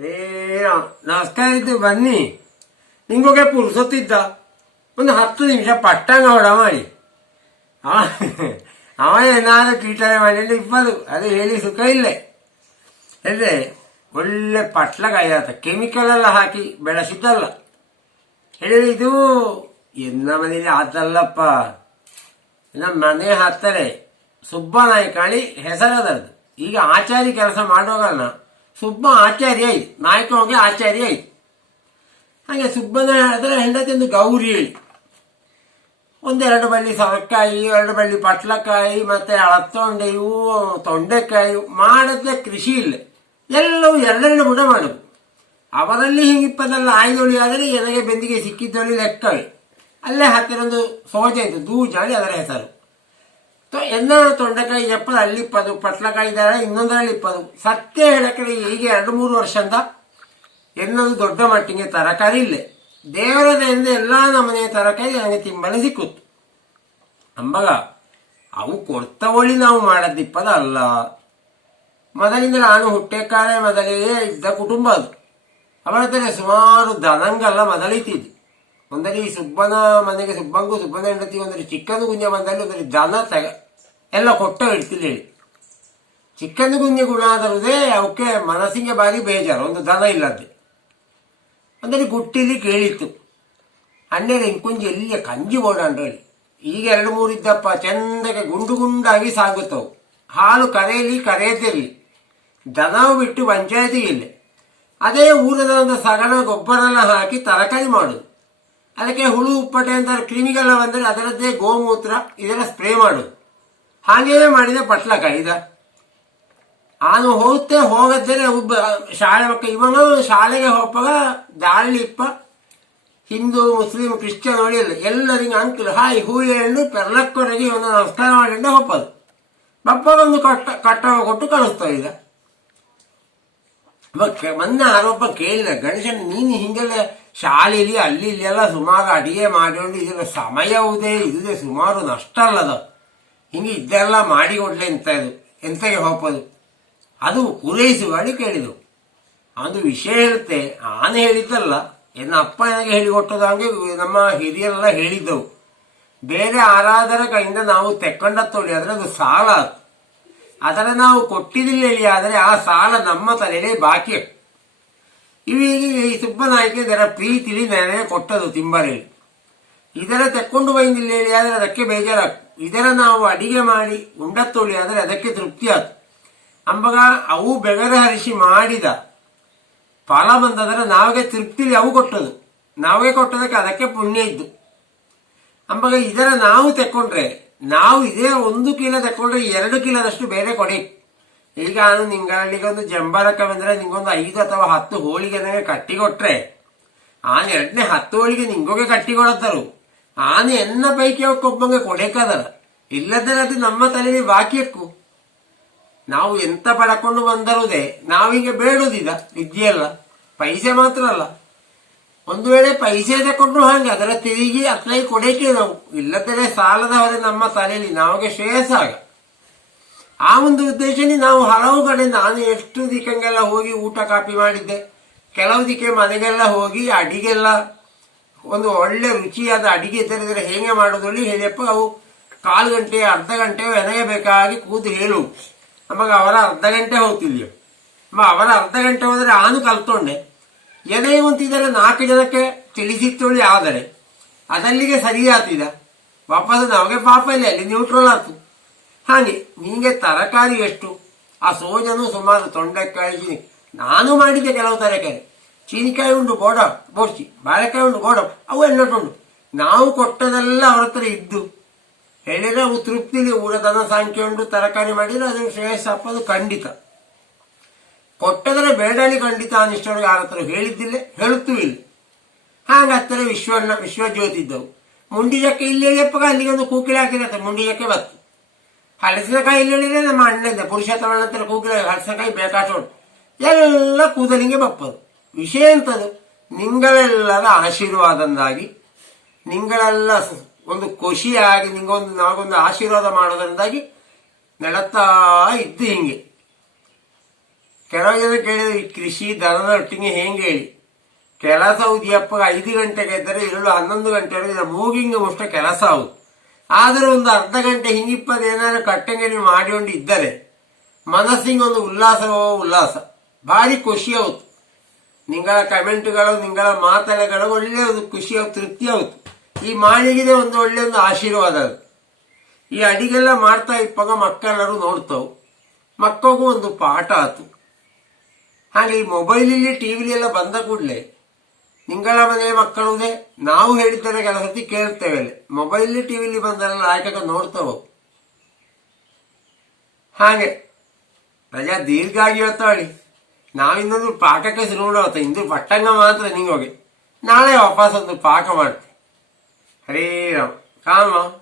ಏ ನಮಸ್ಕಾರ ಇದ್ದು ಬನ್ನಿ. ನಿಂಗೊಗೆ ಪುರುಸೊತ್ತಿದ್ದ. ಒಂದು ಹತ್ತು ನಿಮಿಷ ಪಟ್ಟಂಗ ಹೊಡ ಮಾಡಿ. ಅವ ಏನಾದ್ರೂ ಕೀಟನೆ ಮಾಡಿ ಇಬ್ಬರು ಅದು ಹೇಳಿ ಸುಖ ಇಲ್ಲೇ. ಹೇಳಿದ್ರೆ ಒಳ್ಳೆ ಪಟ್ಲ ಆತ ಕೆಮಿಕಲ್ ಎಲ್ಲ ಹಾಕಿ ಬೆಳೆಸಿದ್ದಲ್ಲ. ಹೇಳಿದ್ರೆ ಇದು ಎನ್ನ ಮನೇಲಿ ಆತಲ್ಲಪ್ಪ. ನಮ್ಮ ಮನೆ ಹತ್ತರೆ. ಸುಬ್ಬ ನಾಯ್ಕಾಳಿ ಹೆಸರದದ್ದು. ಈಗ ಆಚಾರಿ ಕೆಲಸ ಮಾಡುವಾಗ ಸುಬ್ಬ ಆಚಾರ್ಯ ಆಯ್ತು ನಾಯಕ ಹೋಗಿ ಆಚಾರ್ಯ ಐ. ಹಾಗೆ ಸುಬ್ಬನ ಹೇಳಿದ್ರೆ ಹೆಂಡತಿ ಒಂದು ಗೌರಿ ಹೇಳಿ ಒಂದೆರಡು ಬಳ್ಳಿ ಸವಕಾಯಿ ಎರಡು ಬಳ್ಳಿ ಪಟ್ಲಕಾಯಿ, ಮತ್ತೆ ಹಳತ್ತೊಂಡೆ ಇವು ತೊಂಡೆಕಾಯಿ ಮಾಡದೆ ಕೃಷಿ ಇಲ್ಲ. ಎಲ್ಲವೂ ಎರಡೆರಡು ಬುಡ ಮಾಡುದು. ಅವರಲ್ಲಿ ಹಿಂಗಿಪ್ಪದಲ್ಲ ಆಯ್ದೊಳಿ ಆದರೆ ಎನಗೆ ಬೆಂದಿಗೆ ಸಿಕ್ಕಿದ್ದೊಳಿ ಲೆಕ್ಕವೇ. ಅಲ್ಲೇ ಹತ್ತಿರ ಒಂದು ಸೋಜೆ ಇತ್ತು ದೂಜಾಳಿ ಅದರ ಹೆಸರು. ಎನ್ನ ತೊಂಡೆಕಾಯಿ ಎಪ್ಪದು ಅಲ್ಲಿ ಇಪ್ಪದು ಪಟ್ಲಕಾಯಿ ಇನ್ನೊಂದರಲ್ಲಿ ಇಪ್ಪದು ಸತ್ಯ ಹೇಳಕ್ಕೆ ಈಗ ಎರಡು ಮೂರು ವರ್ಷದಿಂದ. ಎನ್ನೊಂದು ದೊಡ್ಡ ಮಟ್ಟಿಗೆ ತರಕಾರಿ ಇಲ್ಲೇ. ದೇವರದಿಂದ ಎಲ್ಲಾ ನಮನೆಯ ತರಕಾರಿ ನನಗೆ ತಿಂಬಲು ಸಿಕ್ಕುತ್ತು. ಅಂಬಗ, ಅವು ಕೊಡ್ತವಳಿ ನಾವು ಮಾಡದಿಪ್ಪದ ಅಲ್ಲ. ಮೊದಲಿಂದ ನಾನು ಹುಟ್ಟೆಕಾರೆ ಮೊದಲಿಗೆ ಇದ್ದ ಕುಟುಂಬ ಅದು. ಅವರ ಸುಮಾರು ದನಂಗಲ್ಲ ಮೊದಲಿತ್ತಿದ್ದು ಒಂದರಿ ಸುಬ್ಬನ ಮನೆಗೆ ಸುಬ್ಬಂಗು, ಸುಬ್ಬನ ಹೆಂಡತಿ ಒಂದರಿ ಚಿಕ್ಕನ ಗುಂಜ ಬಂದಲ್ಲಿ ಒಂದರಿ ದನ ತಗ, ಎಲ್ಲ ಕೊಟ್ಟ ಇಡ್ತಿಲ್ಲ ಹೇಳಿ. ಚಿಕ್ಕನ ಗುಂಜೆ ಗುಣ ಆದರದೇ ಅವಕ್ಕೆ ಮನಸ್ಸಿಗೆ ಬಾರಿ ಬೇಜಾರು, ಒಂದು ದನ ಇಲ್ಲದ್ದೆ. ಅಂದರೆ ಗುಟ್ಟಿಲಿ ಕೇಳಿತ್ತು. ಹನ್ನೆರಡು ಇಂಕುಂಜಿ ಎಲ್ಲಿಯ ಕಂಜಿ ಓಡಾಂಡ್ರಲ್ಲಿ ಈಗ ಎರಡು ಮೂರು ಇದ್ದಪ್ಪ ಚಂದಕ್ಕೆ ಗುಂಡು ಗುಂಡಾಗಿ ಸಾಗುತ್ತವು. ಹಾಲು ಕರೆಯಲಿ ಕರೆಯದಿರಲಿ. ದನವು ಬಿಟ್ಟು ಪಂಚಾಯಿತಿ ಇಲ್ಲ. ಅದೇ ಊರದ ಒಂದು ಸಗಣ ಗೊಬ್ಬರ ಹಾಕಿ ತರಕಾರಿ ಮಾಡುದು. ಅದಕ್ಕೆ ಹುಳು, ಉಪ್ಪಟೆ ಅಂತ ಕ್ರಿಮಿಗಳ ಬಂದರೆ ಅದರದ್ದೇ ಗೋಮೂತ್ರ ಇದೆಲ್ಲ ಸ್ಪ್ರೇ ಮಾಡುದು. ಹಾಗೇನೆ ಮಾಡಿದ ಪಟ್ಲಕಾಯಿ ಇದ ನಾನು ಹೋಗುತ್ತೆ ಹೋಗದ್ದೇನೆ ಒಬ್ಬ ಶಾಲೆ ಮಕ್ಕಳು ಇವನು ಶಾಲೆಗೆ ಹೋಗುವಾಗ ದಾಳಿ ಇಪ್ಪ, ಹಿಂದೂ, ಮುಸ್ಲಿಂ, ಕ್ರಿಶ್ಚಿಯನ್ ನೋಡಿಲ್ಲ ಎಲ್ಲರಿಗೂ ಅಂಕಲ್, ಹಾಯ್, ಹೂ ಹೇಳಿ ಪೆರ್ಲಕ್ಕೊರೆಗೆ ಒಂದು ನಮಸ್ಕಾರ ಮಾಡಿ ಹೋಗ್ಪದು ಬಪ್ಪ ಒಂದು ಕಟ್ಟ ಕೊಟ್ಟು ಕಳಿಸ್ತಾ ಈಗ ಮೊನ್ನೆ ಆರೋಪ ಕೇಳಿದ, ಗಣೇಶನ್, ನೀನು ಹಿಂಗೆಲ್ಲ ಶಾಲೆಯಲ್ಲಿ ಅಲ್ಲಿ ಇಲ್ಲಿ ಎಲ್ಲ ಸುಮಾರು ಅಡಿಗೆ ಮಾಡಿಕೊಂಡು ಇದರ ಸಮಯವುದೇ ಇದೇ ಸುಮಾರು ನಷ್ಟ ಅಲ್ಲದ ಹಿಂಗೆ ಇದೆಲ್ಲ ಮಾಡಿ ಕೊಡ್ಲಿ ಎಂತ ಇದು? ಎಂತಗೆ ಹೋಗೋದು ಅದು ಪೂರೈಸುವಾಡಿ ಕೇಳಿದವು ಅದು ವಿಷಯ ಹೇಳುತ್ತೆ ನಾನು ಹೇಳಿದ್ದಲ್ಲ, ಎನ್ನ ಅಪ್ಪ ನನಗೆ ಹೇಳಿಕೊಟ್ಟದ ಹಂಗೆ ನಮ್ಮ ಹಿರಿಯರೆಲ್ಲ ಹೇಳಿದ್ದವು. ಬೇರೆ ಆರಾಧರ ಕೈಯಿಂದ ನಾವು ತೆಕ್ಕೊಂಡ ತೊಳಿ ಆದರೆ ಅದು ಸಾಲ ಅದು. ಅದರ ನಾವು ಕೊಟ್ಟಿದ್ದಿಲ್ಲ ಹೇಳಿ, ಆದರೆ ಆ ಸಾಲ ನಮ್ಮ ತಲೆಯಲ್ಲೇ ಬಾಕಿ. ಇವೀಗ ಈ ಸುಬ್ಬನಾಯ್ಕೆ ಇದರ ಪ್ರೀತಿಲಿ ನೆನೆ ಕೊಟ್ಟದು ತಿಂಬರೇಳಿ ಇದರ ತೆಕ್ಕೊಂಡು ಬೈಂದಿಲ್ಲ ಹೇಳಿ, ಆದರೆ ಅದಕ್ಕೆ ಬೇಜಾರಾಗ್ತು ಇದರ ನಾವು ಅಡಿಗೆ ಮಾಡಿ ಉಂಡತ್ತೊಳಿ ಆದರೆ ಅದಕ್ಕೆ ತೃಪ್ತಿ ಆಯ್ತು ಅಂಬಗ, ಅವು ಬೆಗರ ಹರಿಸಿ ಮಾಡಿದ ಫಲ ಬಂದದರೆ ನಾವೇ ತೃಪ್ತಿಲಿ ಅವು ಕೊಟ್ಟದು. ನಾವೇ ಕೊಟ್ಟದಕ್ಕೆ ಅದಕ್ಕೆ ಪುಣ್ಯ ಇದ್ದು. ಅಂಬಗ, ಇದರ ನಾವು ತೆಕ್ಕೊಂಡ್ರೆ, ನಾವು ಇದೇ ಒಂದು ಕಿಲೋ ತಕ್ಕೊಂಡ್ರೆ ಎರಡು ಕಿಲೋದಷ್ಟು ಬೇರೆ ಕೊಡಿ. ಈಗ ಅದು ನಿಂಗಳಿಗೆ ಒಂದು ಜಂಬರಕ್ಕೆ ಬಂದ್ರೆ ನಿಂಗೊಂದು ಐದು ಅಥವಾ ಹತ್ತು ಹೋಳಿಗೆ ನನಗೆ ಕಟ್ಟಿ ಕೊಟ್ರೆ ಆನ್ ಎರಡನೇ ಹತ್ತು ಹೋಳಿಗೆ ನಿಂಗೋಗೆ ಕಟ್ಟಿ ಕೊಡತ್ತರು ಆನೆ ಎನ್ನ ಪೈಕಿ ಅವಕ್ಕೊಬ್ಬಂಗೆ ಕೊಡೇಕದಲ್ಲ. ಇಲ್ಲದ್ರೆ ಅದು ನಮ್ಮ ತಲೆಯಲ್ಲಿ ಬಾಕಿಯಕ್ಕು. ನಾವು ಎಂತ ಪಡ್ಕೊಂಡು ಬಂದರುದೇ ನಾವೀಗ ಬೇಡುದಿದ ವಿದ್ಯೆಯಲ್ಲ, ಪೈಸೆ ಮಾತ್ರ ಅಲ್ಲ. ಒಂದು ವೇಳೆ ಪೈಸೆ ತಗೊಂಡ್ರು ಹಾಗೆ, ಅದರ ತಿರುಗಿ ಅತ್ಲೈ ಕೊಡೇಕೆ ನಾವು. ಇಲ್ಲದ್ರೆ ಸಾಲದ ಹೊರೆ ನಮ್ಮ ತಲೆಯಲ್ಲಿ ನಮಗೆ ಶ್ರೇಯಸ್ ಆಗ ಆ ಒಂದು ಉದ್ದೇಶದಲ್ಲಿ ನಾವು ಹಲವು ಕಡೆ ನಾನು ಎಷ್ಟು ದಿಕ್ಕಂಗೆಲ್ಲ ಹೋಗಿ ಊಟ ಕಾಪಿ ಮಾಡಿದ್ದೆ, ಕೆಲವು ದಿಕ್ಕೆ ಮನೆಗೆಲ್ಲ ಹೋಗಿ ಅಡಿಗೆಲ್ಲ, ಒಂದು ಒಳ್ಳೆ ರುಚಿಯಾದ ಅಡಿಗೆ ತೆರೆದರೆ ಹೇಗೆ ಮಾಡೋದ್ರಲ್ಲಿ ಹೇಳಪ್ಪ ಅವು ಕಾಲು ಗಂಟೆ, ಅರ್ಧ ಗಂಟೆ ಎನಗೆ ಬೇಕಾಗಿ ಕೂತು ಹೇಳು. ನಮಗೆ ಅವರ ಅರ್ಧ ಗಂಟೆ ಹೋಗ್ತಿದ್ವಿ ಅಮ್ಮ ಅವರ ಅರ್ಧ ಗಂಟೆ ಹೋದರೆ ನಾನು ಕಲ್ತ್ಕೊಂಡೆ ಎದೆ ಅಂತಿದ್ದಾರೆ ನಾಲ್ಕು ಜನಕ್ಕೆ ತಿಳಿಸಿತ್ತೊಳ್ಳಿ ಆದರೆ, ಅದಲ್ಲಿಗೆ ಸರಿ ಆತಿದ ವಾಪಸ್ ನಮಗೆ ಪಾಪ ಇಲ್ಲ ಅಲ್ಲಿ ನ್ಯೂಟ್ರಲ್ ಆತು ಹಾಗೆ ನಿಮಗೆ ತರಕಾರಿ ಎಷ್ಟು? ಆ ಸೋಜನು ಸುಮಾರು ತೊಂಡೆಕಾಯಿ ಚೀನಿ- ನಾನು ಮಾಡಿದ್ದೆ ಕೆಲವು ತರಕಾರಿ. ಚೀನಿಕಾಯಿ ಉಂಟು ಬೋಡ ಬೋಡ್ಸಿ ಬಾಳೆಕಾಯಿ ಉಂಟು ಗೋಡ ಅವು ಎಲ್ಲ ಉಂಟು ನಾವು ಕೊಟ್ಟದೆಲ್ಲ ಅವ್ರ ಹತ್ರ ಇದ್ದು. ಹೇಳಿದ್ರೆ ಅವು ತೃಪ್ತಿಲಿ ಊರ ದನ ಸಂಖ್ಯೆ ಉಂಟು ತರಕಾರಿ ಮಾಡಿದ್ರೆ ಅದನ್ನು ಶ್ರೇಯಸ್ ಅದು ಖಂಡಿತ. ಕೊಟ್ಟದ್ರೆ ಬೇಡಲಿ ಖಂಡಿತ ಅನಿಷ್ಟರು ಯಾರ ಹತ್ರ ಹೇಳಿದ್ದಿಲ್ಲ, ಹೇಳುತ್ತೂ ಇಲ್ಲ. ಹಾಗೆ ಹತ್ತಿರ ವಿಶ್ವಣ್ಣ, ವಿಶ್ವಜ್ಯೋತಿ ಇದ್ದವು. ಮುಂಡಿಜಕ್ಕೆ ಇಲ್ಲಿ ಹೇಳಿಯಪ್ಪ ಅಲ್ಲಿಗೆ ಒಂದು ಕೂಕಿಲೆ ಹಾಕಿರತ್ತೆ ಮುಂಡಿಜಕ್ಕೆ ಬತ್ತು ಹಲಸಿನಕಾಯಿ ಇಲ್ಲಿ ನಮ್ಮ ಅಣ್ಣ ಪುರುಷೋತ್ತಮ ಹತ್ರ ಕೂಕಿಲೆ ಹಲಸಿನಕಾಯಿ ಬೇಕಾಟೋಡು ಎಲ್ಲ ಕೂದಲಿಗೆ ಬಪ್ಪದು. ವಿಷಯ ಎಂತದು? ನಿಂಗಳೆಲ್ಲರ ಆಶೀರ್ವಾದಂದಾಗಿ ನಿಂಗಳೆಲ್ಲ ಒಂದು ಖುಷಿಯಾಗಿ ನಿಂಗೊಂದು ನಾವೊಂದು ಆಶೀರ್ವಾದ ಮಾಡೋದ್ರಿಂದಾಗಿ ನಡತಾ ಇದ್ದು ಹಿಂಗೆ. ಕೆಲವು ಜನ ಈ ಕೃಷಿ ದನದ ಒಟ್ಟಿಗೆ ಹೆಂಗೆ ಹೇಳಿ? ಕೆಲಸ ಉದಿಯಪ್ಪ ಐದು ಗಂಟೆಗೆ ಇದ್ದರೆ ಎರಡು ಹನ್ನೊಂದು ಗಂಟೆವರೆಗೆ ಮೂಗಿಂಗ್ ಮುಷ್ಟ ಕೆಲಸ ಆಗುದು ಆದರೂ ಒಂದು ಅರ್ಧ ಗಂಟೆ ಹಿಂಗಿಪ್ಪದು ಏನಾದ್ರು ಕಟ್ಟಂಗಡಿ ಮಾಡಿಕೊಂಡು ಇದ್ದರೆ ಮನಸ್ಸಿಗೆ ಒಂದು ಉಲ್ಲಾಸವೋ ಉಲ್ಲಾಸ. ಭಾರಿ ಖುಷಿ ಆಯ್ತು ನಿಂಗಳ ಕಮೆಂಟ್ಗಳು, ನಿಂಗಳ ಮಾತಲೆಗಳು ಒಳ್ಳೆಯ ಒಂದು ಖುಷಿ ತೃಪ್ತಿ ಆಯ್ತು ಈ ಮಾಡಿಗಿದೆ ಒಂದು ಒಳ್ಳೆ ಒಂದು ಆಶೀರ್ವಾದ ಅದು. ಈ ಅಡಿಗೆಲ್ಲ ಮಾಡ್ತಾ ಇಪ್ಪಾಗ ಮಕ್ಕಳೆಲ್ಲರೂ ನೋಡ್ತಾವು. ಮಕ್ಕಳಿಗೂ ಒಂದು ಪಾಠ ಆತು. ಹಾಗೆ ಈ ಮೊಬೈಲಲ್ಲಿ ಟಿವಿಲಿ ಎಲ್ಲ ಬಂದ ಕೂಡಲೇ ನಿಂಗಳ ಮನೆ ಮಕ್ಕಳುದೇ ನಾವು ಹೇಳಿದರೆ ಕೆಲ ಕೇಳ್ತೇವೆ ಅಲ್ಲಿ. ಮೊಬೈಲ್ ಟಿವಿಲಿ ಬಂದರೆಲ್ಲ ನಾಟಕ ನೋಡ್ತಾ ಹೋಗು. ಹಾಗೆ. ರಜಾ ದೀರ್ಘ ಆಗಿ ನಾವು ನಾವಿನ್ನೊಂದು ಪಾಕಕ್ಕೆ ಶುರು ಮಾಡೋತ ಇಂದು ಪಟ್ಟಂಗ ಮಾತ್ರ ನಿಂಗೆ ಹೋಗಿ ನಾಳೆ ವಾಪಸ್ ಒಂದು ಪಾಕ ಮಾಡ್ತೆ ಹರೇ ರಾಮ್. ಕಾಮ.